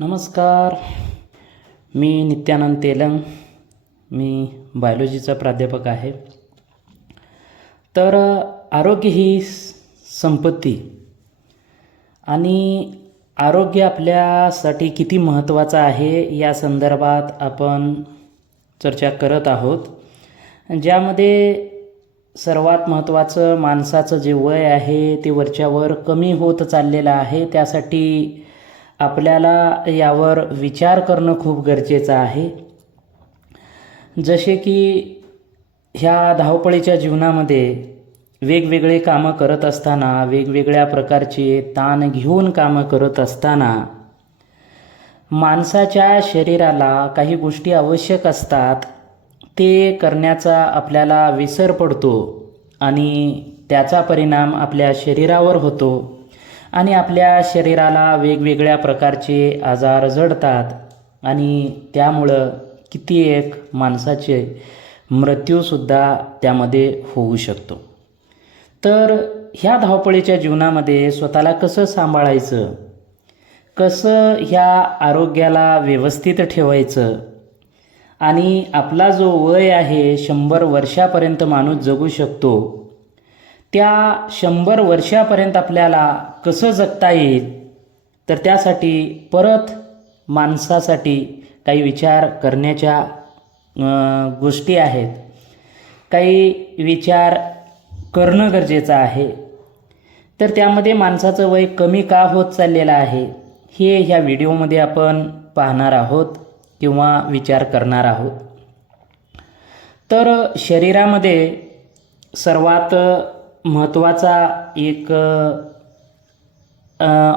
नमस्कार. मी नित्यानंद तेलंग. मी बायोलॉजीचा प्राध्यापक आहे. तर आरोग्य ही संपत्ती आणि आरोग्य आपल्यासाठी किती महत्त्वाचं आहे या संदर्भात आपण चर्चा करत आहोत. ज्यामध्ये सर्वात महत्त्वाचं माणसाचं जे वय आहे ते वरच्यावर कमी होत चाललेलं आहे त्यासाठी आपल्याला यावर विचार करणं खूप गरजेचं आहे. जसे की ह्या धावपळीच्या जीवनामध्ये वेगवेगळे कामं करत असताना वेगवेगळ्या प्रकारचे ताण घेऊन कामं करत असताना माणसाच्या शरीराला काही गोष्टी आवश्यक असतात ते करण्याचा आपल्याला विसर पडतो आणि त्याचा परिणाम आपल्या शरीरावर होतो. आणि आपल्या शरीराला वेगवेगळ्या प्रकारचे आजार जडतात. आणि त्यामुळं किती एक माणसाचे मृत्यूसुद्धा त्यामध्ये होऊ शकतो. तर ह्या धावपळीच्या जीवनामध्ये स्वतःला कसं सांभाळायचं? कसं ह्या आरोग्याला व्यवस्थित ठेवायचं? आणि आपला जो वय आहे शंभर वर्षापर्यंत माणूस जगू शकतो त्या शंभर वर्षापर्यंत आपल्याला कसं जगता येईल? तर त्यासाठी परत माणसासाठी काही विचार करण्याच्या गोष्टी आहेत. काही विचार करणं गरजेचं आहे. तर त्यामध्ये माणसाचं वय कमी का होत चाललेलं आहे हे ह्या व्हिडिओमध्ये आपण पाहणार आहोत किंवा विचार करणार आहोत. तर शरीरामध्ये सर्वात महत्त्वाचा एक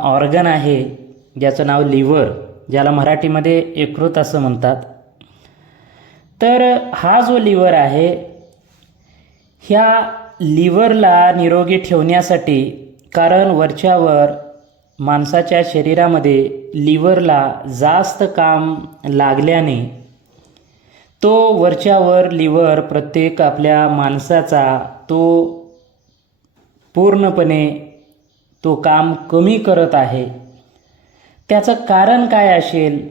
ऑर्गन आहे ज्याचं नाव लिव्हर ज्याला मराठीमध्ये यकृत असं म्हणतात. तर हा जो लिव्हर आहे ह्या लिव्हरला निरोगी ठेवण्यासाठी कारण वरच्यावर माणसाच्या शरीरामध्ये लिव्हरला जास्त काम लागल्याने तो वरच्यावर लिव्हर प्रत्येक आपल्या माणसाचा तो पूर्णपणे तो काम कमी करत आहे. त्याचं कारण काय असेल?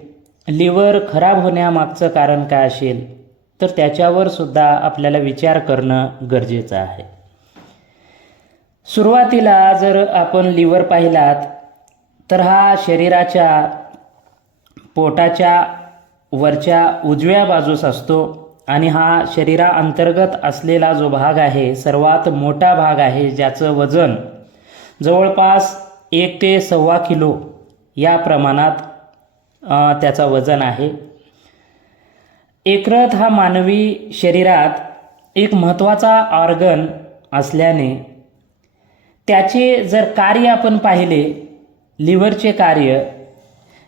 लिव्हर खराब होण्यामागचं कारण काय असेल? तर त्याच्यावर सुद्धा आपल्याला विचार करणं गरजेचं आहे. सुरुवातीला जर आपण लिव्हर पाहिलात तर हा शरीराच्या पोटाच्या वरच्या उजव्या बाजूस असतो. आणि हा शरीरा अंतर्गत असलेला जो भाग आहे सर्वात मोठा भाग आहे ज्याचं वजन जवळपास एक ते सव्वा किलो या प्रमाणात त्याचा वजन आहे. एकरथ हा मानवी शरीरात एक महत्त्वाचा ऑर्गन असल्याने त्याचे जर कार्य आपण पाहिले लिव्हरचे कार्य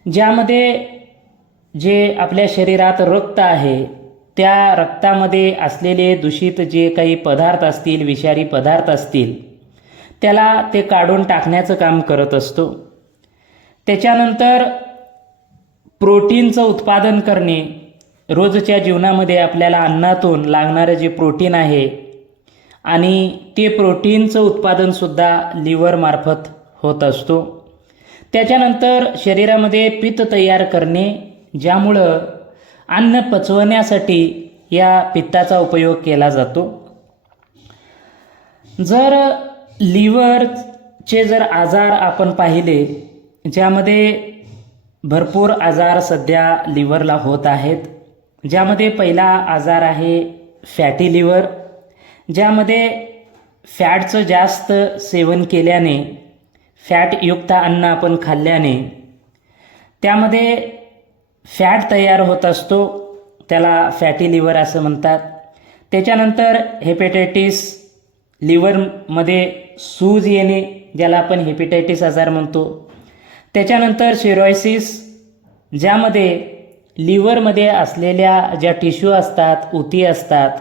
ज्यामध्ये जे आपल्या शरीरात रक्त आहे त्या रक्तामध्ये असलेले दूषित जे काही पदार्थ असतील विषारी पदार्थ असतील त्याला ते काढून टाकण्याचं काम करत असतो. त्याच्यानंतर प्रोटीनचं उत्पादन करणे रोजच्या जीवनामध्ये आपल्याला अन्नातून लागणारं जे प्रोटीन आहे आणि ते प्रोटीनचं उत्पादनसुद्धा लिव्हरमार्फत होत असतो. त्याच्यानंतर शरीरामध्ये पित्त तयार करणे ज्यामुळं अन्न पचवण्यासाठी या पित्ताचा उपयोग केला जातो. जर लिव्हरचे जर आजार आपण पाहिले ज्यामध्ये भरपूर आजार सध्या लिव्हरला होत आहेत ज्यामध्ये पहिला आजार आहे फॅटी लिव्हर ज्यामध्ये फॅटचं जास्त सेवन केल्याने फॅटयुक्त अन्न आपण खाल्ल्याने त्यामध्ये फॅट तयार होत असतो त्याला फॅटी लिव्हर असं म्हणतात. त्याच्यानंतर हेपेटायटिस लिव्हरमध्ये सूज येणे ज्याला आपण हेपेटायटिस आजार म्हणतो. त्याच्यानंतर सिरोयसिस ज्यामध्ये लिव्हरमध्ये असलेल्या ज्या टिश्यू असतात उती असतात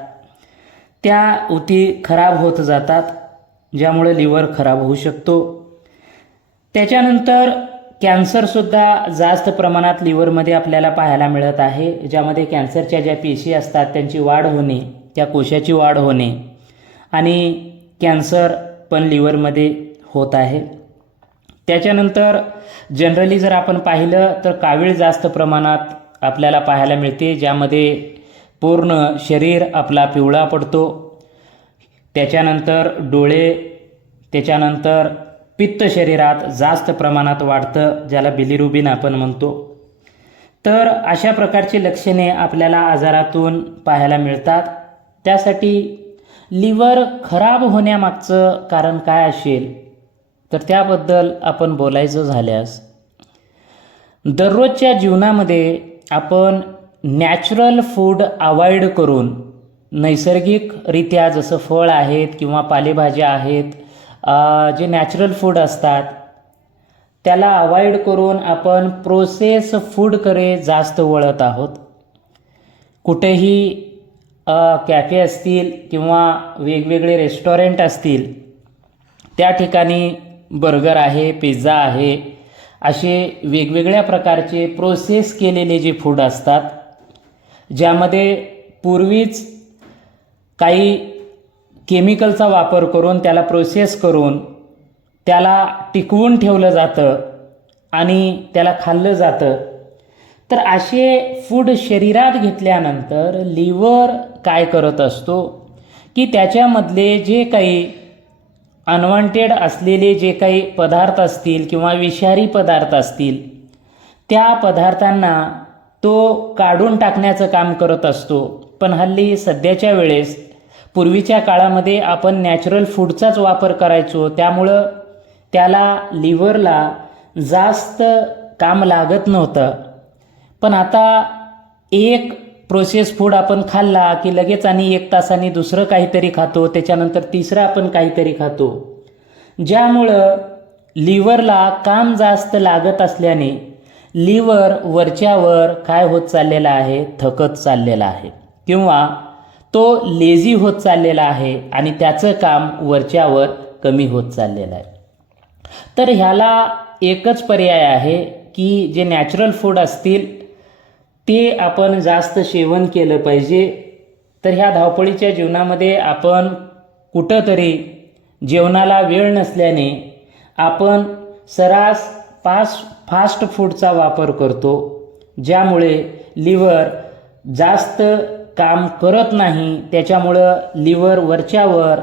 त्या उती खराब होत जातात ज्यामुळे लिव्हर खराब होऊ शकतो. त्याच्यानंतर कॅन्सरसुद्धा जास्त प्रमाणात लिव्हरमध्ये आपल्याला पाहायला मिळत आहे ज्यामध्ये कॅन्सरच्या ज्या पेशी असतात त्यांची वाढ होणे त्या कोशाची वाढ होणे आणि कॅन्सर पण लिव्हरमध्ये होत आहे. त्याच्यानंतर जनरली जर आपण पाहिलं तर कावीळ जास्त प्रमाणात आपल्याला पाहायला मिळते ज्यामध्ये पूर्ण शरीर आपला पिवळा पडतो. त्याच्यानंतर डोळे त्याच्यानंतर पित्त शरीरात जास्त प्रमाणात वाढतं ज्याला बिलिरुबिन आपण म्हणतो. तर अशा प्रकारची लक्षणे आपल्याला आजारातून पाहायला मिळतात. त्यासाठी लिव्हर खराब होण्यामागचं कारण काय असेल? तर त्याबद्दल आपण बोलायचं झाल्यास दररोजच्या जीवनामध्ये आपण नॅचरल फूड अवॉइड करून नैसर्गिकरित्या जसं फळ आहेत किंवा पालेभाज्या आहेत जे नॅचरल फूड असतात त्याला अवॉइड करून आपण प्रोसेस फूडकडे जास्त वळत आहोत. कुठेही कॅफे असतील किंवा वेगवेगळे रेस्टॉरंट असतील त्या ठिकाणी बर्गर आहे पिझ्झा आहे असे वेगवेगळ्या प्रकारचे प्रोसेस केलेले जे फूड असतात ज्यामध्ये पूर्वीच काही केमिकलचा वापर करून त्याला प्रोसेस करून त्याला टिकवून ठेवलं जातं आणि त्याला खाल्लं जातं. तर असे फूड शरीरात घेतल्यानंतर लिव्हर काय करत असतो? की त्याच्यामधले जे काही अनवॉन्टेड असलेले जे काही पदार्थ असतील किंवा विषारी पदार्थ असतील त्या पदार्थांना तो काढून टाकण्याचं काम करत असतो. पण हल्ली सध्याच्या वेळेस पूर्वीच्या काळामध्ये आपण नॅचरल फूडचाच वापर करायचो. त्यामुळं त्याला लिव्हरला जास्त काम लागत नव्हतं. पण आता एक प्रोसेस फूड आपण खाल्ला की लगेच आणि एक तासाने दुसरं काहीतरी खातो त्याच्यानंतर तिसरं आपण काहीतरी खातो. ज्यामुळं लिव्हरला काम जास्त लागत असल्याने लिव्हर वरच्यावर काय होत चाललेलं आहे? थकत चाललेलं आहे. किंवा तो लेझी होत चाललेला आहे आणि त्याचं काम वरच्यावर कमी होत चाललेलं आहे. तर ह्याला एकच पर्याय आहे की जे नॅचरल फूड असतील ते आपण जास्त सेवन केलं पाहिजे. तर ह्या धावपळीच्या जीवनामध्ये आपण कुठंतरी जेवणाला वेळ नसल्याने आपण सरास पास फास्ट फूडचा वापर करतो ज्यामुळे लिव्हर जास्त काम करत नाही त्याच्यामुळं लिव्हर वरच्यावर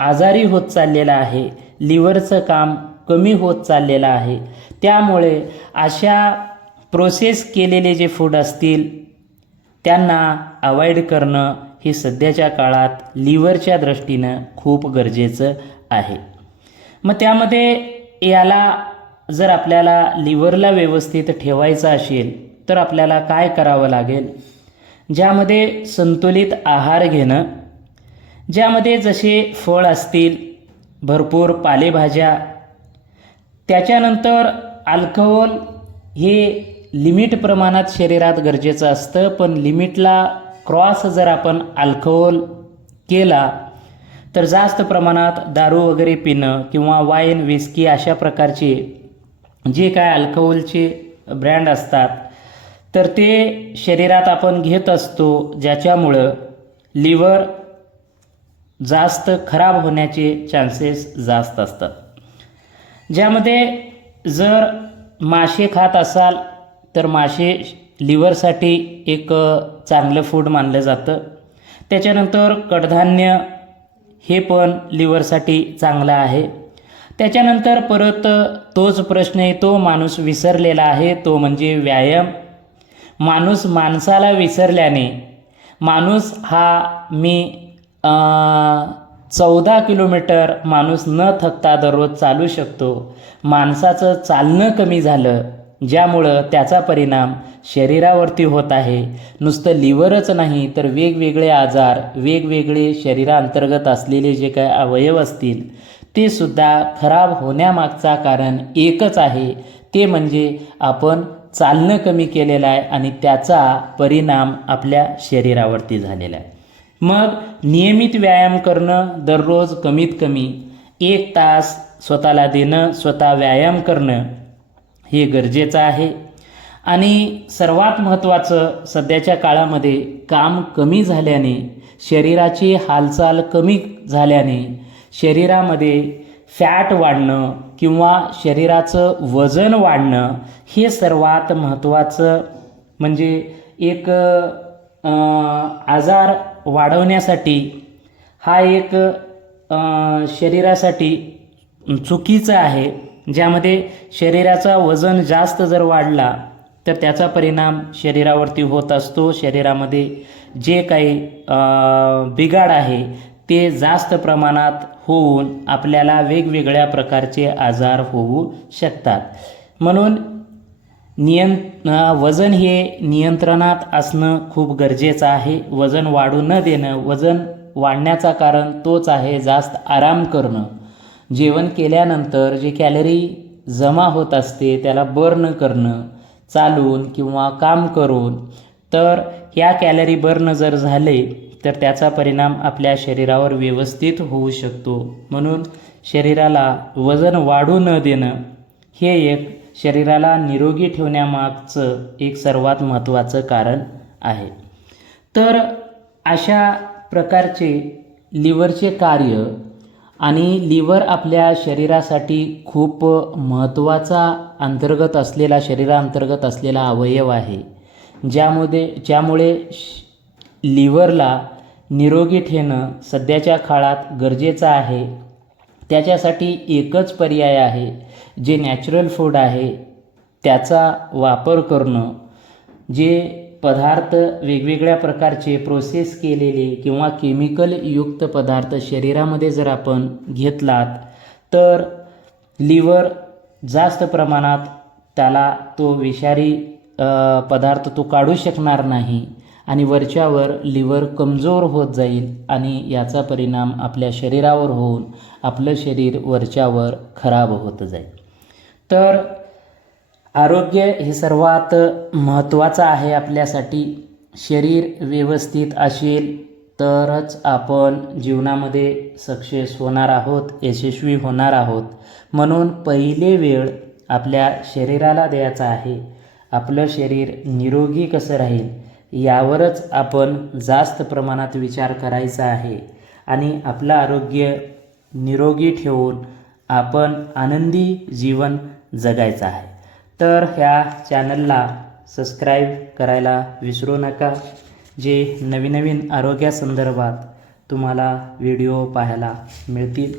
आजारी होत चाललेला आहे. लिव्हरचं काम कमी होत चाललेलं आहे. त्यामुळे अशा प्रोसेस केलेले जे फूड असतील त्यांना अवॉइड करणं हे सध्याच्या काळात लिव्हरच्या दृष्टीनं खूप गरजेचं आहे. मग त्यामध्ये याला जर आपल्याला लिव्हरला व्यवस्थित ठेवायचं असेल तर आपल्याला काय करावं लागेल? ज्यामध्ये संतुलित आहार घेणं ज्यामध्ये जसे फळ असतील भरपूर पालेभाज्या त्याच्यानंतर अल्कोहोल हे लिमिट प्रमाणात शरीरात गरजेचं असतं पण लिमिटला क्रॉस जर आपण अल्कोहोल केला तर जास्त प्रमाणात दारू वगैरे पिणं किंवा वाईन विस्की अशा प्रकारचे जे काय अल्कोहोलचे ब्रँड असतात तर ते शरीरात आपण घेत असतो ज्याच्यामुळं लिव्हर जास्त खराब होण्याचे चान्सेस जास्त असतात. ज्यामध्ये जर मासे खात असाल तर मासे लिव्हरसाठी एक चांगलं फूड मानलं जातं. त्याच्यानंतर कडधान्य हे पण लिव्हरसाठी चांगलं आहे. त्याच्यानंतर परत तोच प्रश्न येतो माणूस विसरलेला आहे तो म्हणजे व्यायाम. माणूस माणसाला विसरल्याने माणूस हा मी चौदा किलोमीटर माणूस न थकता दररोज चालू शकतो. माणसाचं चालणं कमी झालं ज्यामुळं त्याचा परिणाम शरीरावरती होत आहे. नुसतं लिव्हरच नाही तर वेगवेगळे आजार वेगवेगळे शरीराअंतर्गत असलेले जे काय अवयव असतील ते सुद्धा खराब होण्यामागचा कारण एकच आहे. ते म्हणजे आपण चालणं कमी केलेलं आहे आणि त्याचा परिणाम आपल्या शरीरावरती झालेला आहे. मग नियमित व्यायाम करणं दररोज कमीत कमी एक तास स्वतःला देणं स्वतः व्यायाम करणं हे गरजेचं आहे. आणि सर्वात महत्त्वाचं सध्याच्या काळामध्ये काम कमी झाल्याने शरीराची हालचाल कमी झाल्याने शरीरामध्ये फॅट वाढणं किंवा शरीराचं वजन वाढणं हे सर्वात महत्त्वाचं म्हणजे एक आजार वाढवण्यासाठी हा एक शरीरासाठी चुकीचं आहे. ज्यामध्ये शरीराचा वजन जास्त जर वाढला तर त्याचा परिणाम शरीरावरती होत असतो. शरीरामध्ये जे काही बिघाड आहे ते जास्त प्रमाणात होऊन आपल्याला वेगवेगळ्या प्रकारचे आजार होऊ शकतात. म्हणून नियं वजन हे नियंत्रणात असणं खूप गरजेचं आहे. वजन वाढू न देणं वजन वाढण्याचा कारण तोच आहे जास्त आराम करणं. जेवण केल्यानंतर जे कॅलरी जमा होत असते त्याला बर्न करणं चालून किंवा काम करून तर ह्या कॅलरी बर्न जर झाले तर त्याचा परिणाम आपल्या शरीरावर व्यवस्थित होऊ शकतो. म्हणून शरीराला वजन वाढू न देणं हे एक शरीराला निरोगी ठेवण्यामागचं एक सर्वात महत्त्वाचं कारण आहे. तर अशा प्रकारचे लिव्हरचे कार्य आणि लिव्हर आपल्या शरीरासाठी खूप महत्त्वाचा अंतर्गत असलेला शरीराअंतर्गत असलेला अवयव आहे. ज्यामध्ये ज्यामुळे लिव्हरला निरोगी ठेवणं सध्याच्या काळात गरजेचं आहे. त्याच्यासाठी एकच पर्याय आहे जे नॅचरल फूड आहे त्याचा वापर करणं. जे पदार्थ वेगवेगळ्या प्रकारचे प्रोसेस केलेले किंवा केमिकलयुक्त पदार्थ शरीरामध्ये जर आपण घेतलात तर लिव्हर जास्त प्रमाणात त्याला तो विषारी पदार्थ तो काढू शकणार नाही. आणि वरच्यावर लिव्हर कमजोर होत जाईल आणि याचा परिणाम आपल्या शरीरावर होऊन आपलं शरीर वरच्यावर खराब होत जाईल. तर आरोग्य हे सर्वात महत्त्वाचं आहे आपल्यासाठी. शरीर व्यवस्थित असेल तरच आपण जीवनामध्ये सक्सेस होणार आहोत यशस्वी होणार आहोत. म्हणून पहिले वेळ आपल्या शरीराला द्यायचा आहे. आपलं शरीर निरोगी कसं राहील? यावरच आपण जास्त प्रमाणात विचार करायचा आहे आणि आपलं आरोग्य निरोगी ठेवून आपण आनंदी जीवन जगायचं आहे. तर ह्या चॅनलला सबस्क्राईब करायला विसरू नका. जे नवीन नवीन आरोग्यासंदर्भात तुम्हाला व्हिडिओ पाहायला मिळतील.